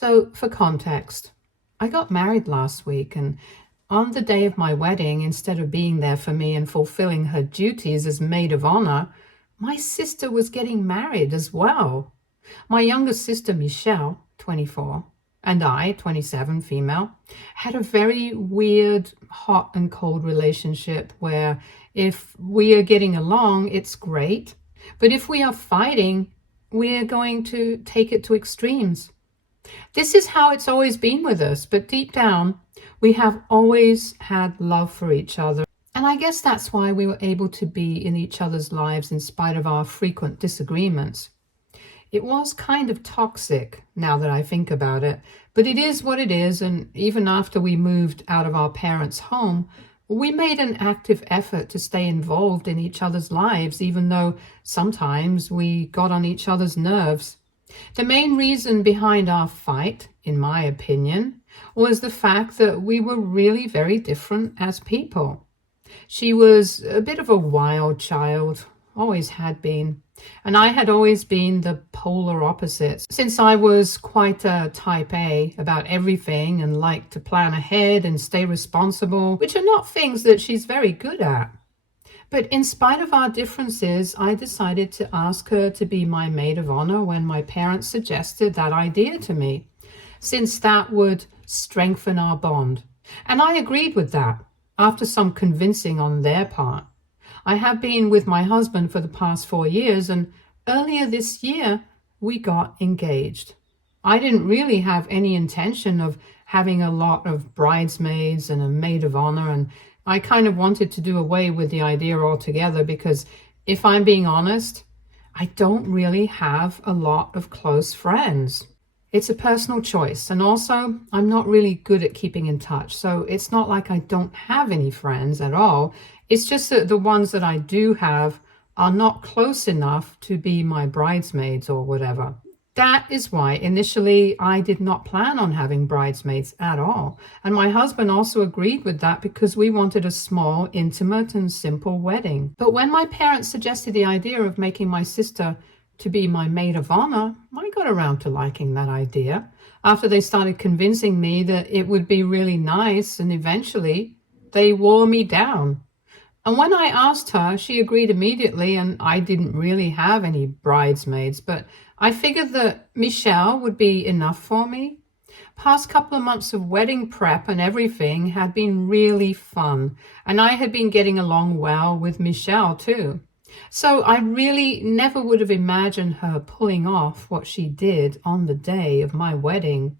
So, for context, I got married last week, and on the day of my wedding, instead of being there for me and fulfilling her duties as maid of honor, my sister was getting married as well. My younger sister, Michelle, 24, and I, 27, female, had a very weird hot and cold relationship where if we are getting along, it's great. But if we are fighting, we're going to take it to extremes. This is how it's always been with us, but deep down, we have always had love for each other. And I guess that's why we were able to be in each other's lives in spite of our frequent disagreements. It was kind of toxic now that I think about it, but it is what it is. And even after we moved out of our parents' home, we made an active effort to stay involved in each other's lives, even though sometimes we got on each other's nerves. The main reason behind our fight, in my opinion, was the fact that we were really very different as people. She was a bit of a wild child, always had been, and I had always been the polar opposite. Since I was quite a type A about everything and liked to plan ahead and stay responsible, which are not things that she's very good at. But in spite of our differences, I decided to ask her to be my maid of honor when my parents suggested that idea to me, since that would strengthen our bond. And I agreed with that, after some convincing on their part. I have been with my husband for the past 4 years, and earlier this year, we got engaged. I didn't really have any intention of having a lot of bridesmaids and a maid of honor, and I kind of wanted to do away with the idea altogether because, if I'm being honest, I don't really have a lot of close friends. It's a personal choice, and also I'm not really good at keeping in touch, so it's not like I don't have any friends at all. It's just that the ones that I do have are not close enough to be my bridesmaids or whatever. That is why initially I did not plan on having bridesmaids at all. And my husband also agreed with that because we wanted a small, intimate, and simple wedding. But when my parents suggested the idea of making my sister to be my maid of honor, I got around to liking that idea after they started convincing me that it would be really nice, and eventually they wore me down. And when I asked her, she agreed immediately, and I didn't really have any bridesmaids, but I figured that Michelle would be enough for me. Past couple of months of wedding prep and everything had been really fun, and I had been getting along well with Michelle too. So I really never would have imagined her pulling off what she did on the day of my wedding.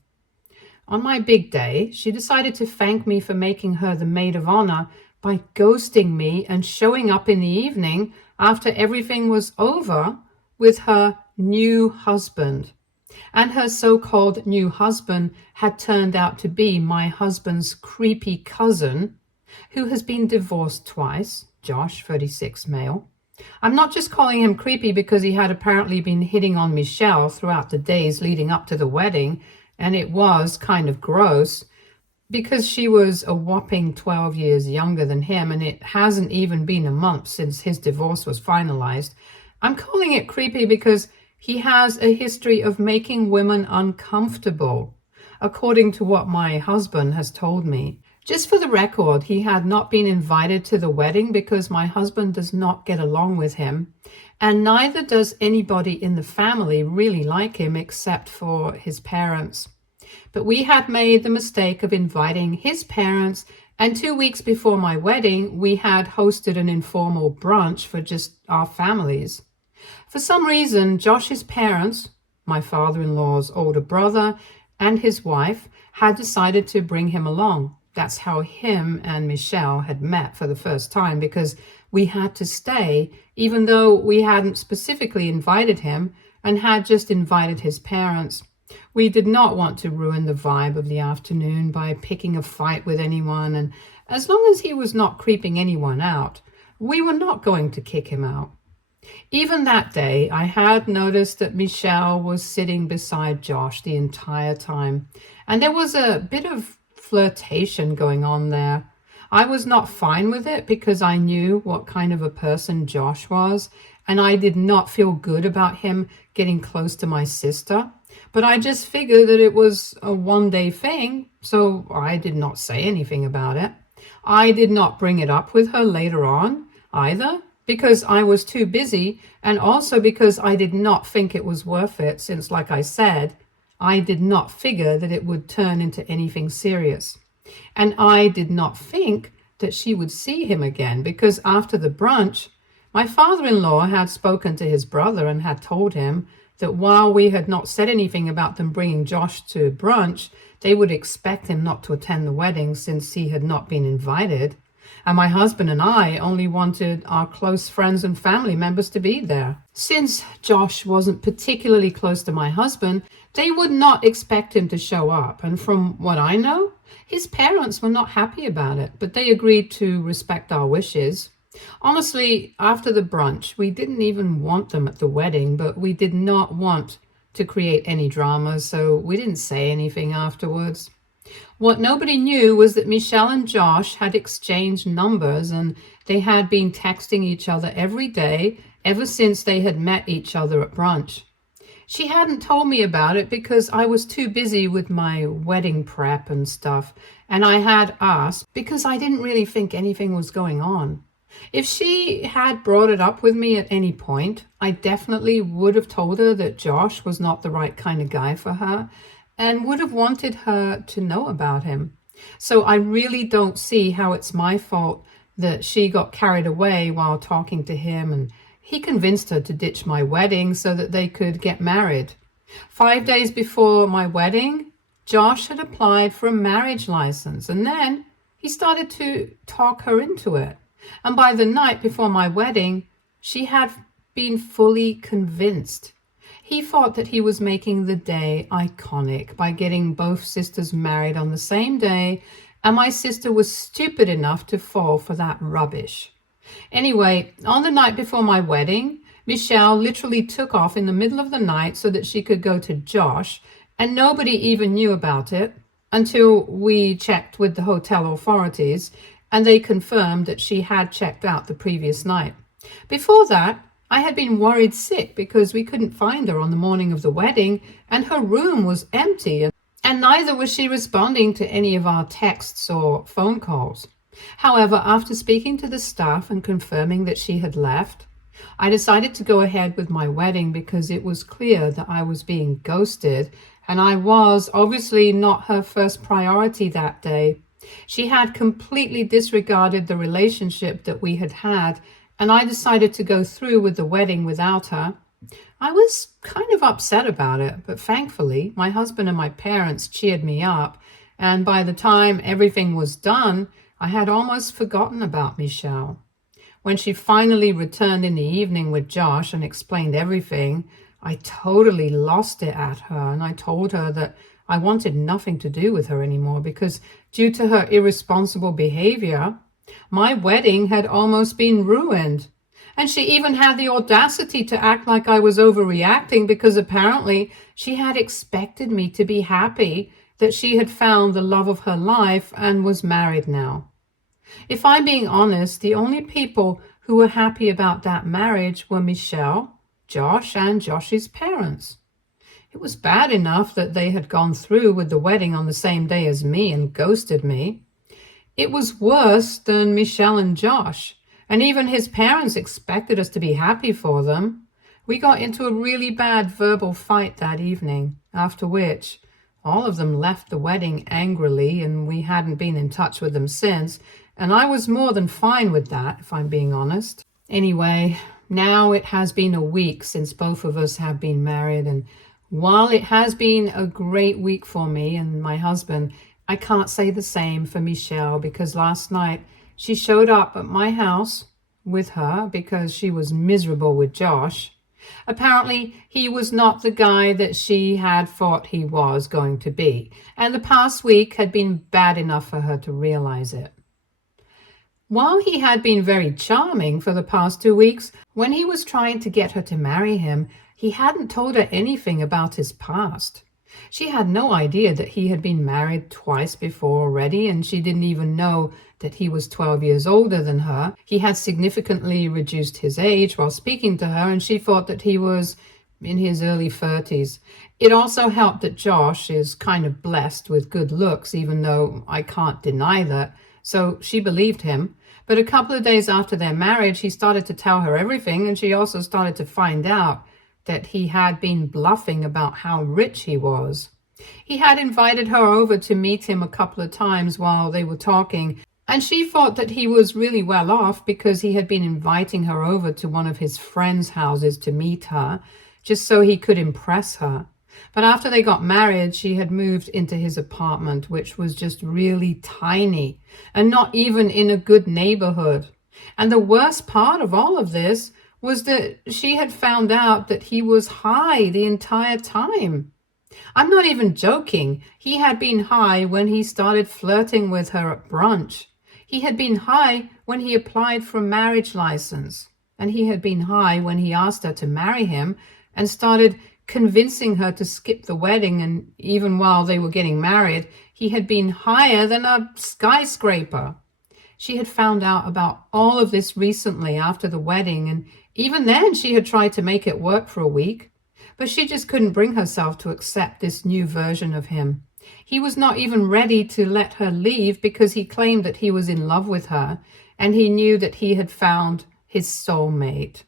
On my big day, she decided to thank me for making her the maid of honor by ghosting me and showing up in the evening after everything was over with her new husband. And her so-called new husband had turned out to be my husband's creepy cousin, who has been divorced twice, Josh, 36, male. I'm not just calling him creepy because he had apparently been hitting on Michelle throughout the days leading up to the wedding, and it was kind of gross because she was a whopping 12 years younger than him, and it hasn't even been a month since his divorce was finalized. I'm calling it creepy because he has a history of making women uncomfortable, according to what my husband has told me. Just for the record, he had not been invited to the wedding because my husband does not get along with him, and neither does anybody in the family really like him except for his parents. But we had made the mistake of inviting his parents, and 2 weeks before my wedding, we had hosted an informal brunch for just our families. For some reason, Josh's parents, my father-in-law's older brother, and his wife had decided to bring him along. That's how him and Michelle had met for the first time, because we had to stay, even though we hadn't specifically invited him and had just invited his parents. We did not want to ruin the vibe of the afternoon by picking a fight with anyone, and as long as he was not creeping anyone out, we were not going to kick him out. Even that day, I had noticed that Michelle was sitting beside Josh the entire time, and there was a bit of flirtation going on there. I was not fine with it because I knew what kind of a person Josh was, and I did not feel good about him getting close to my sister. But I just figured that it was a one-day thing, so I did not say anything about it. I did not bring it up with her later on either, because I was too busy, and also because I did not think it was worth it, since, like I said, I did not figure that it would turn into anything serious. And I did not think that she would see him again, because after the brunch, my father-in-law had spoken to his brother and had told him that while we had not said anything about them bringing Josh to brunch, they would expect him not to attend the wedding since he had not been invited. And my husband and I only wanted our close friends and family members to be there. Since Josh wasn't particularly close to my husband, they would not expect him to show up. And from what I know, his parents were not happy about it, but they agreed to respect our wishes. Honestly, after the brunch, we didn't even want them at the wedding, but we did not want to create any drama, so we didn't say anything afterwards. What nobody knew was that Michelle and Josh had exchanged numbers, and they had been texting each other every day ever since they had met each other at brunch. She hadn't told me about it because I was too busy with my wedding prep and stuff, and I had asked because I didn't really think anything was going on. If she had brought it up with me at any point, I definitely would have told her that Josh was not the right kind of guy for her and would have wanted her to know about him. So I really don't see how it's my fault that she got carried away while talking to him, and he convinced her to ditch my wedding so that they could get married. 5 days before my wedding, Josh had applied for a marriage license, and then he started to talk her into it. And by the night before my wedding, she had been fully convinced. He thought that he was making the day iconic by getting both sisters married on the same day, and my sister was stupid enough to fall for that rubbish. Anyway, on the night before my wedding, Michelle literally took off in the middle of the night so that she could go to Josh, and nobody even knew about it until we checked with the hotel authorities, and they confirmed that she had checked out the previous night. Before that, I had been worried sick because we couldn't find her on the morning of the wedding, and her room was empty, and neither was she responding to any of our texts or phone calls. However, after speaking to the staff and confirming that she had left, I decided to go ahead with my wedding because it was clear that I was being ghosted, and I was obviously not her first priority that day. She had completely disregarded the relationship that we had had, and I decided to go through with the wedding without her. I was kind of upset about it, but thankfully, my husband and my parents cheered me up, and by the time everything was done, I had almost forgotten about Michelle. When she finally returned in the evening with Josh and explained everything, I totally lost it at her, and I told her that I wanted nothing to do with her anymore because due to her irresponsible behavior, my wedding had almost been ruined. And she even had the audacity to act like I was overreacting because apparently she had expected me to be happy that she had found the love of her life and was married now. If I'm being honest, the only people who were happy about that marriage were Michelle, Josh, and Josh's parents. It was bad enough that they had gone through with the wedding on the same day as me and ghosted me. It was worse than Michelle and Josh, and even his parents expected us to be happy for them. We got into a really bad verbal fight that evening, after which all of them left the wedding angrily, and we hadn't been in touch with them since, and I was more than fine with that, if I'm being honest. Anyway, now it has been a week since both of us have been married, and while it has been a great week for me and my husband, I can't say the same for Michelle because last night she showed up at my house with her because she was miserable with Josh. Apparently, he was not the guy that she had thought he was going to be, and the past week had been bad enough for her to realize it. While he had been very charming for the past 2 weeks, when he was trying to get her to marry him, he hadn't told her anything about his past. She had no idea that he had been married twice before already, and she didn't even know that he was 12 years older than her. He had significantly reduced his age while speaking to her, and she thought that he was in his early 30s. It also helped that Josh is kind of blessed with good looks, even though I can't deny that. So she believed him. But a couple of days after their marriage, he started to tell her everything, and she also started to find out that he had been bluffing about how rich he was. He had invited her over to meet him a couple of times while they were talking, and she thought that he was really well off because he had been inviting her over to one of his friends' houses to meet her, just so he could impress her. But after they got married, she had moved into his apartment, which was just really tiny and not even in a good neighborhood. And the worst part of all of this was that she had found out that he was high the entire time. I'm not even joking. He had been high when he started flirting with her at brunch. He had been high when he applied for a marriage license. And he had been high when he asked her to marry him and started convincing her to skip the wedding. And even while they were getting married, he had been higher than a skyscraper. She had found out about all of this recently after the wedding, and even then she had tried to make it work for a week. But she just couldn't bring herself to accept this new version of him. He was not even ready to let her leave because he claimed that he was in love with her, and he knew that he had found his soulmate,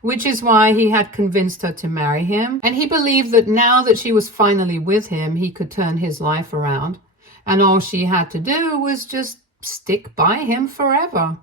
which is why he had convinced her to marry him. And he believed that now that she was finally with him, he could turn his life around, and all she had to do was just stick by him forever.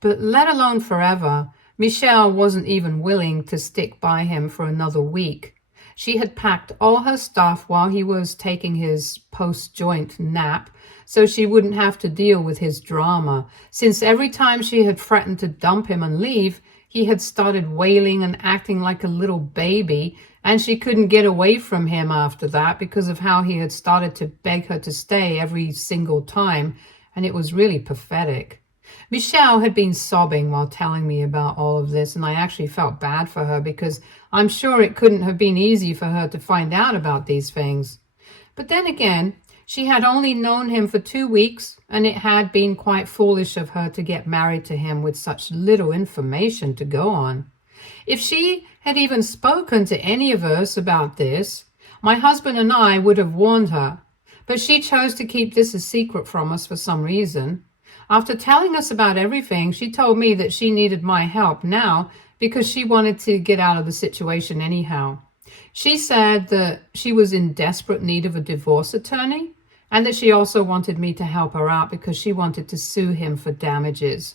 But let alone forever, Michelle wasn't even willing to stick by him for another week. She had packed all her stuff while he was taking his post-joint nap, so she wouldn't have to deal with his drama, since every time she had threatened to dump him and leave, he had started wailing and acting like a little baby, and she couldn't get away from him after that because of how he had started to beg her to stay every single time, and it was really pathetic. Michelle had been sobbing while telling me about all of this, and I actually felt bad for her because I'm sure it couldn't have been easy for her to find out about these things. But then again, she had only known him for 2 weeks, and it had been quite foolish of her to get married to him with such little information to go on. If she had even spoken to any of us about this, my husband and I would have warned her, but she chose to keep this a secret from us for some reason. After telling us about everything, she told me that she needed my help now because she wanted to get out of the situation anyhow. She said that she was in desperate need of a divorce attorney, and that she also wanted me to help her out because she wanted to sue him for damages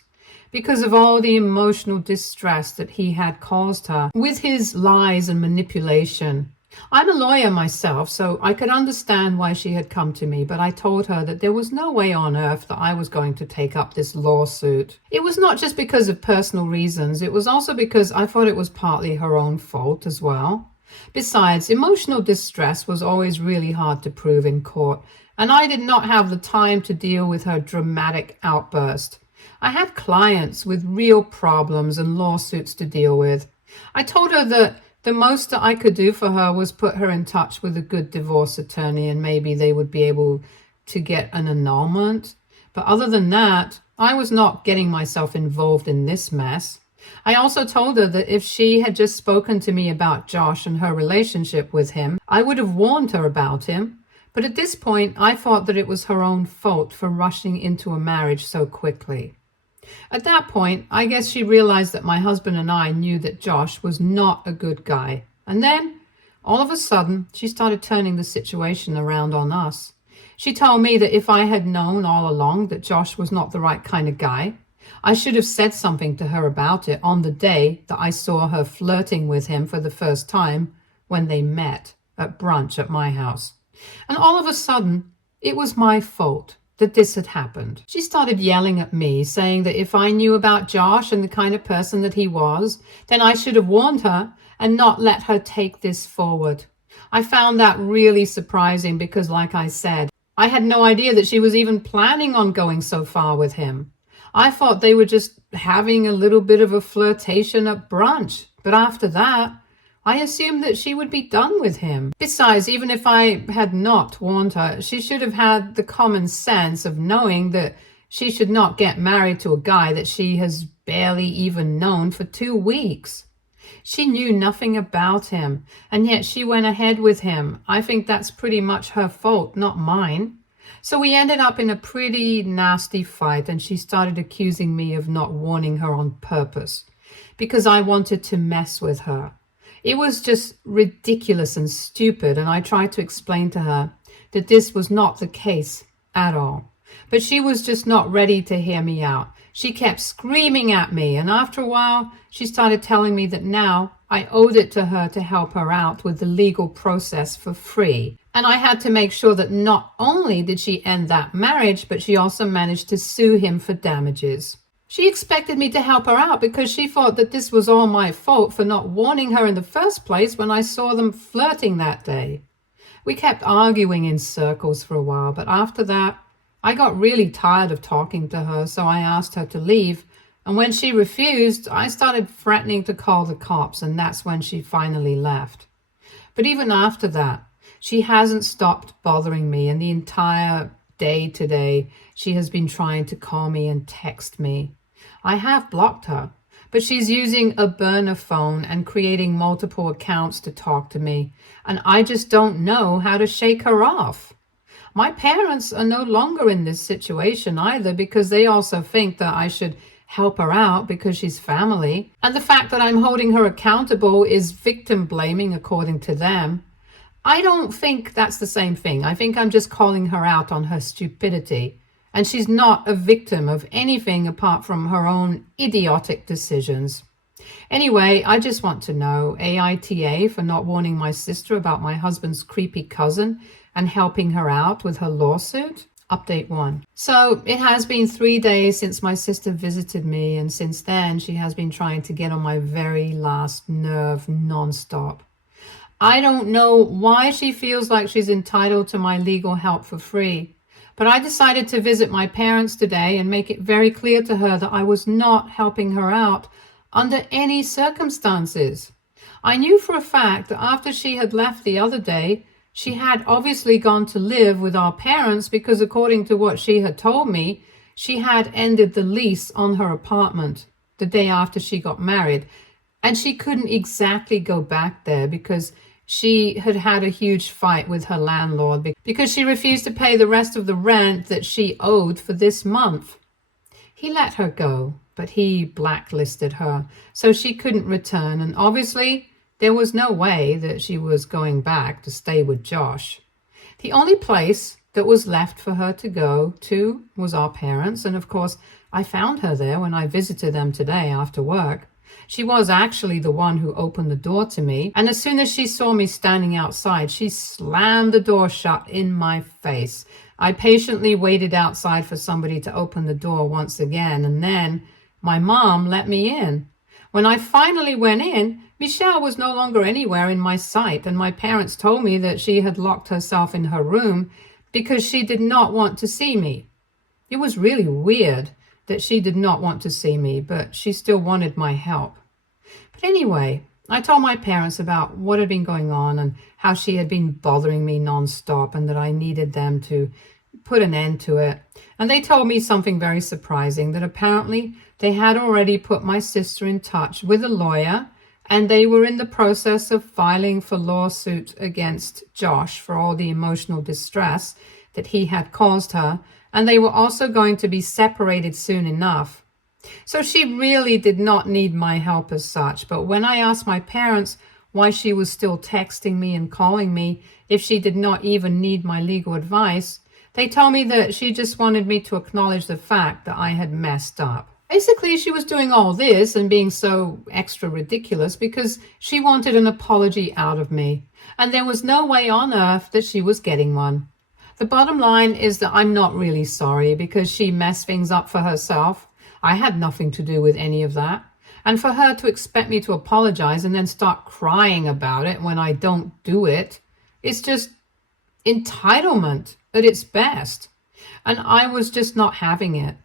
because of all the emotional distress that he had caused her with his lies and manipulation. I'm a lawyer myself, so I could understand why she had come to me, but I told her that there was no way on earth that I was going to take up this lawsuit. It was not just because of personal reasons, it was also because I thought it was partly her own fault as well. Besides, emotional distress was always really hard to prove in court, and I did not have the time to deal with her dramatic outburst. I had clients with real problems and lawsuits to deal with. I told her that the most that I could do for her was put her in touch with a good divorce attorney, and maybe they would be able to get an annulment. But other than that, I was not getting myself involved in this mess. I also told her that if she had just spoken to me about Josh and her relationship with him, I would have warned her about him. But at this point, I thought that it was her own fault for rushing into a marriage so quickly. At that point, I guess she realized that my husband and I knew that Josh was not a good guy. And then, all of a sudden, she started turning the situation around on us. She told me that if I had known all along that Josh was not the right kind of guy, I should have said something to her about it on the day that I saw her flirting with him for the first time when they met at brunch at my house. And all of a sudden, it was my fault that this had happened. She started yelling at me, saying that if I knew about Josh and the kind of person that he was, then I should have warned her and not let her take this forward. I found that really surprising because, like I said, I had no idea that she was even planning on going so far with him. I thought they were just having a little bit of a flirtation at brunch, but after that, I assumed that she would be done with him. Besides, even if I had not warned her, she should have had the common sense of knowing that she should not get married to a guy that she has barely even known for 2 weeks. She knew nothing about him, and yet she went ahead with him. I think that's pretty much her fault, not mine. So we ended up in a pretty nasty fight, and she started accusing me of not warning her on purpose because I wanted to mess with her. It was just ridiculous and stupid, and I tried to explain to her that this was not the case at all. But she was just not ready to hear me out. She kept screaming at me, and after a while, she started telling me that now I owed it to her to help her out with the legal process for free. And I had to make sure that not only did she end that marriage, but she also managed to sue him for damages. She expected me to help her out because she thought that this was all my fault for not warning her in the first place when I saw them flirting that day. We kept arguing in circles for a while, but after that, I got really tired of talking to her, so I asked her to leave. And when she refused, I started threatening to call the cops, and that's when she finally left. But even after that, she hasn't stopped bothering me, and the entire day today, she has been trying to call me and text me. I have blocked her, but she's using a burner phone and creating multiple accounts to talk to me, and I just don't know how to shake her off. My parents are no longer in this situation either because they also think that I should help her out because she's family. And the fact that I'm holding her accountable is victim blaming according to them. I don't think that's the same thing. I think I'm just calling her out on her stupidity. And she's not a victim of anything apart from her own idiotic decisions. Anyway, I just want to know, AITA for not warning my sister about my husband's creepy cousin and helping her out with her lawsuit. Update 1. So it has been 3 days since my sister visited me, and since then she has been trying to get on my very last nerve nonstop. I don't know why she feels like she's entitled to my legal help for free, but I decided to visit my parents today and make it very clear to her that I was not helping her out under any circumstances. I knew for a fact that after she had left the other day, she had obviously gone to live with our parents because according to what she had told me, she had ended the lease on her apartment the day after she got married. And she couldn't exactly go back there because she had had a huge fight with her landlord because she refused to pay the rest of the rent that she owed for this month. He let her go, but he blacklisted her, so she couldn't return, and obviously there was no way that she was going back to stay with Josh. The only place that was left for her to go to was our parents, and of course I found her there when I visited them today after work. She was actually the one who opened the door to me, and as soon as she saw me standing outside, she slammed the door shut in my face. I patiently waited outside for somebody to open the door once again, and then my mom let me in. When I finally went in, Michelle was no longer anywhere in my sight, and my parents told me that she had locked herself in her room because she did not want to see me. It was really weird that she did not want to see me, but she still wanted my help. But anyway, I told my parents about what had been going on and how she had been bothering me nonstop and that I needed them to put an end to it. And they told me something very surprising, that apparently they had already put my sister in touch with a lawyer and they were in the process of filing for lawsuit against Josh for all the emotional distress that he had caused her, and they were also going to be separated soon enough. So she really did not need my help as such, but when I asked my parents why she was still texting me and calling me if she did not even need my legal advice, they told me that she just wanted me to acknowledge the fact that I had messed up. Basically, she was doing all this and being so extra ridiculous because she wanted an apology out of me, and there was no way on earth that she was getting one. The bottom line is that I'm not really sorry because she messed things up for herself. I had nothing to do with any of that. And for her to expect me to apologize and then start crying about it when I don't do it, it's just entitlement at its best. And I was just not having it.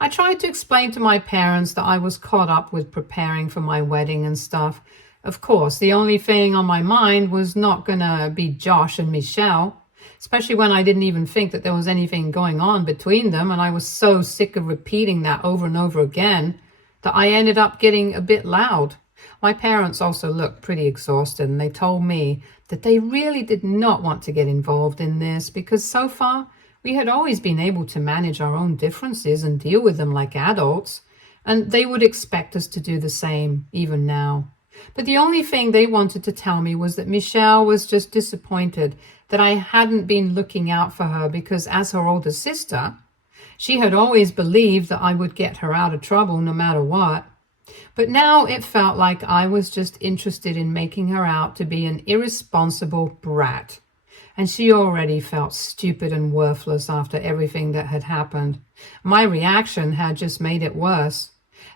I tried to explain to my parents that I was caught up with preparing for my wedding and stuff. Of course, the only thing on my mind was not gonna be Josh and Michelle, especially when I didn't even think that there was anything going on between them, and I was so sick of repeating that over and over again that I ended up getting a bit loud. My parents also looked pretty exhausted, and they told me that they really did not want to get involved in this because so far we had always been able to manage our own differences and deal with them like adults, and they would expect us to do the same even now. But the only thing they wanted to tell me was that Michelle was just disappointed that I hadn't been looking out for her because, as her older sister, she had always believed that I would get her out of trouble no matter what. But now it felt like I was just interested in making her out to be an irresponsible brat. And she already felt stupid and worthless after everything that had happened. My reaction had just made it worse.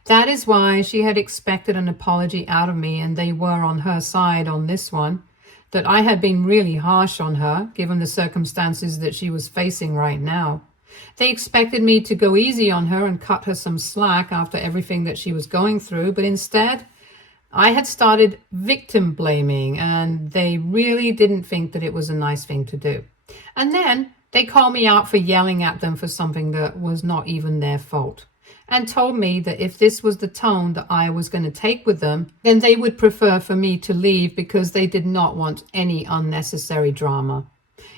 That is why she had expected an apology out of me, and they were on her side on this one, that I had been really harsh on her, given the circumstances that she was facing right now. They expected me to go easy on her and cut her some slack after everything that she was going through, but instead, I had started victim blaming, and they really didn't think that it was a nice thing to do. And then they called me out for yelling at them for something that was not even their fault, and told me that if this was the tone that I was going to take with them, then they would prefer for me to leave because they did not want any unnecessary drama.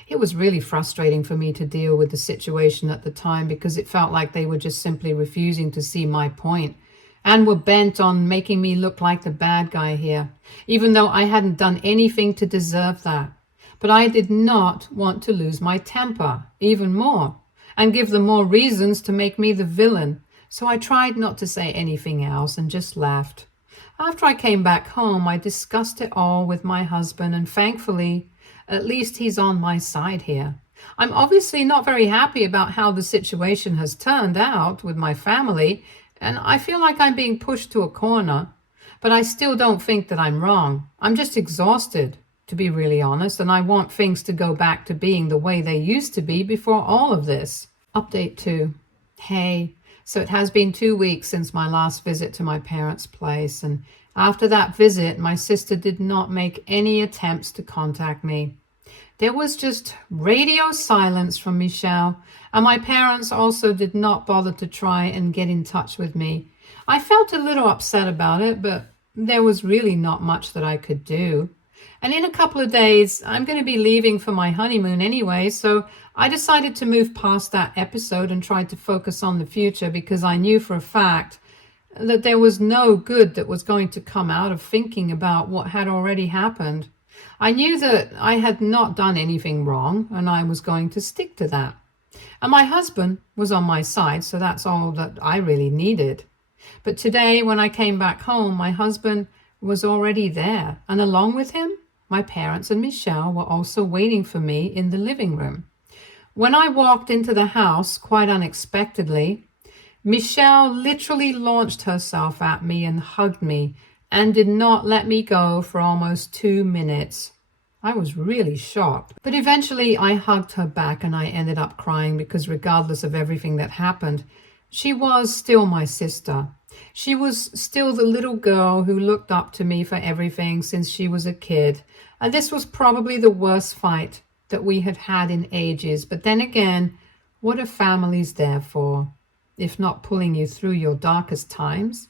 It was really frustrating for me to deal with the situation at the time because it felt like they were just simply refusing to see my point and were bent on making me look like the bad guy here, even though I hadn't done anything to deserve that. But I did not want to lose my temper even more and give them more reasons to make me the villain, so I tried not to say anything else and just laughed. After I came back home, I discussed it all with my husband, and thankfully, at least he's on my side here. I'm obviously not very happy about how the situation has turned out with my family, and I feel like I'm being pushed to a corner, but I still don't think that I'm wrong. I'm just exhausted, to be really honest, and I want things to go back to being the way they used to be before all of this. Update 2. Hey, so it has been 2 weeks since my last visit to my parents' place, and after that visit, my sister did not make any attempts to contact me. There was just radio silence from Michelle, and my parents also did not bother to try and get in touch with me. I felt a little upset about it, but there was really not much that I could do. And in a couple of days, I'm going to be leaving for my honeymoon anyway, so I decided to move past that episode and try to focus on the future because I knew for a fact that there was no good that was going to come out of thinking about what had already happened. I knew that I had not done anything wrong, and I was going to stick to that. And my husband was on my side, so that's all that I really needed. But today, when I came back home, my husband was already there, and along with him, my parents and Michelle were also waiting for me in the living room. When I walked into the house, quite unexpectedly, Michelle literally launched herself at me and hugged me and did not let me go for almost 2 minutes. I was really shocked. But eventually I hugged her back and I ended up crying because regardless of everything that happened, she was still my sister. She was still the little girl who looked up to me for everything since she was a kid. And this was probably the worst fight that we had had in ages. But then again, what are families there for, if not pulling you through your darkest times?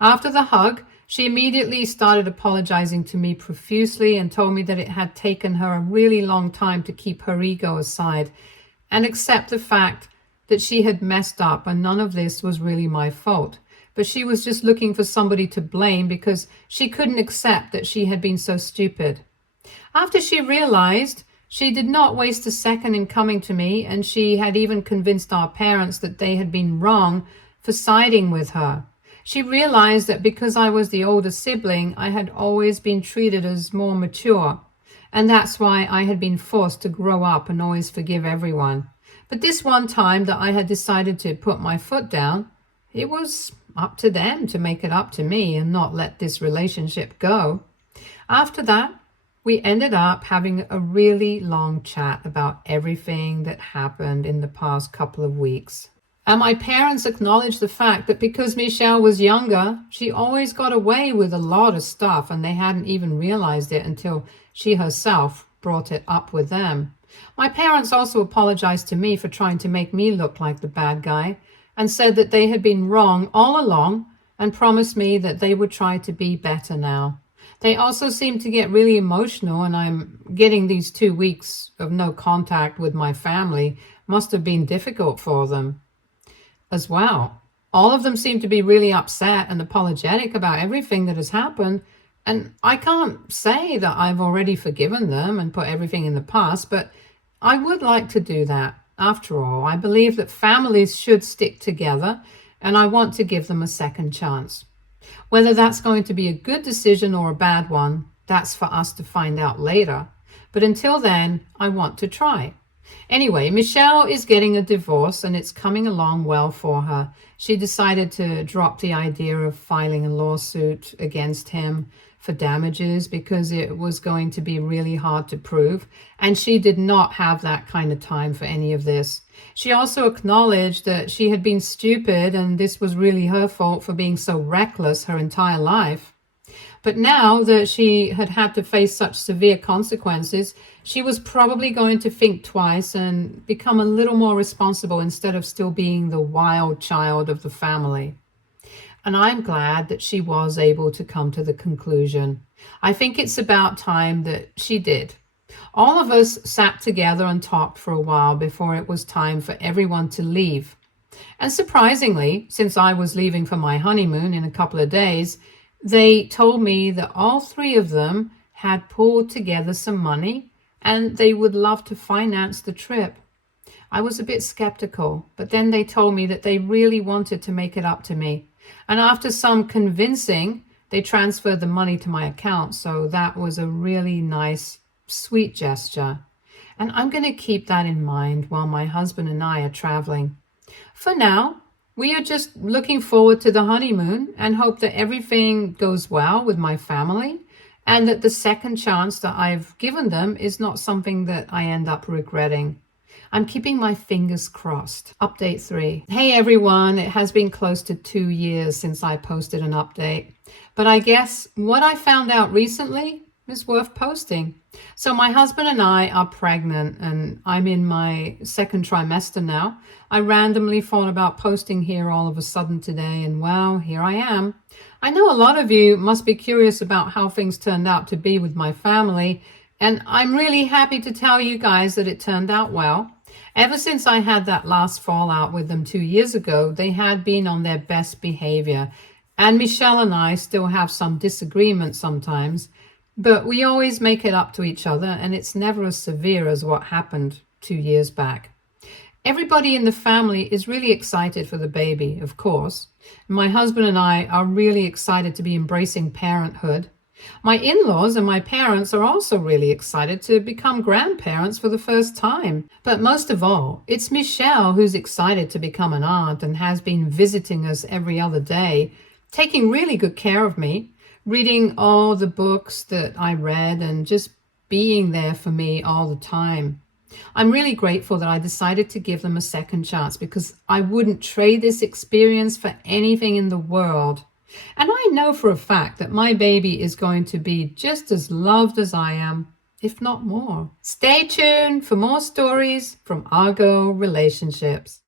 After the hug, she immediately started apologizing to me profusely and told me that it had taken her a really long time to keep her ego aside and accept the fact that she had messed up and none of this was really my fault. But she was just looking for somebody to blame because she couldn't accept that she had been so stupid. After she realized, she did not waste a second in coming to me, and she had even convinced our parents that they had been wrong for siding with her. She realized that because I was the older sibling, I had always been treated as more mature, and that's why I had been forced to grow up and always forgive everyone. But this one time that I had decided to put my foot down, it was up to them to make it up to me and not let this relationship go. After that, we ended up having a really long chat about everything that happened in the past couple of weeks. And my parents acknowledged the fact that because Michelle was younger, she always got away with a lot of stuff, and they hadn't even realized it until she herself brought it up with them. My parents also apologized to me for trying to make me look like the bad guy and said that they had been wrong all along and promised me that they would try to be better now. They also seem to get really emotional, and I'm getting these 2 weeks of no contact with my family must have been difficult for them as well. All of them seem to be really upset and apologetic about everything that has happened. And I can't say that I've already forgiven them and put everything in the past, but I would like to do that. After all, I believe that families should stick together, and I want to give them a second chance. Whether that's going to be a good decision or a bad one, that's for us to find out later. But until then, I want to try. Anyway, Michelle is getting a divorce and it's coming along well for her. She decided to drop the idea of filing a lawsuit against him for damages because it was going to be really hard to prove, and she did not have that kind of time for any of this. She also acknowledged that she had been stupid and this was really her fault for being so reckless her entire life. But now that she had had to face such severe consequences, she was probably going to think twice and become a little more responsible instead of still being the wild child of the family. And I'm glad that she was able to come to the conclusion. I think it's about time that she did. All of us sat together and talked for a while before it was time for everyone to leave. And surprisingly, since I was leaving for my honeymoon in a couple of days, they told me that all three of them had pulled together some money and they would love to finance the trip. I was a bit skeptical, but then they told me that they really wanted to make it up to me. And after some convincing, they transferred the money to my account. So that was a really nice, sweet gesture. And I'm going to keep that in mind while my husband and I are traveling. For now, we are just looking forward to the honeymoon and hope that everything goes well with my family and that the second chance that I've given them is not something that I end up regretting. I'm keeping my fingers crossed. Update 3. Hey everyone, it has been close to 2 years since I posted an update, but I guess what I found out recently is worth posting. So my husband and I are pregnant and I'm in my second trimester now. I randomly thought about posting here all of a sudden today, and well, here I am. I know a lot of you must be curious about how things turned out to be with my family, and I'm really happy to tell you guys that it turned out well. Ever since I had that last fallout with them 2 years ago, they had been on their best behavior. And Michelle and I still have some disagreements sometimes, but we always make it up to each other, and it's never as severe as what happened 2 years back. Everybody in the family is really excited for the baby, of course. My husband and I are really excited to be embracing parenthood. My in-laws and my parents are also really excited to become grandparents for the first time. But most of all, it's Michelle who's excited to become an aunt and has been visiting us every other day, taking really good care of me, reading all the books that I read and just being there for me all the time. I'm really grateful that I decided to give them a second chance because I wouldn't trade this experience for anything in the world. And I know for a fact that my baby is going to be just as loved as I am, if not more. Stay tuned for more stories from Argo Relationships.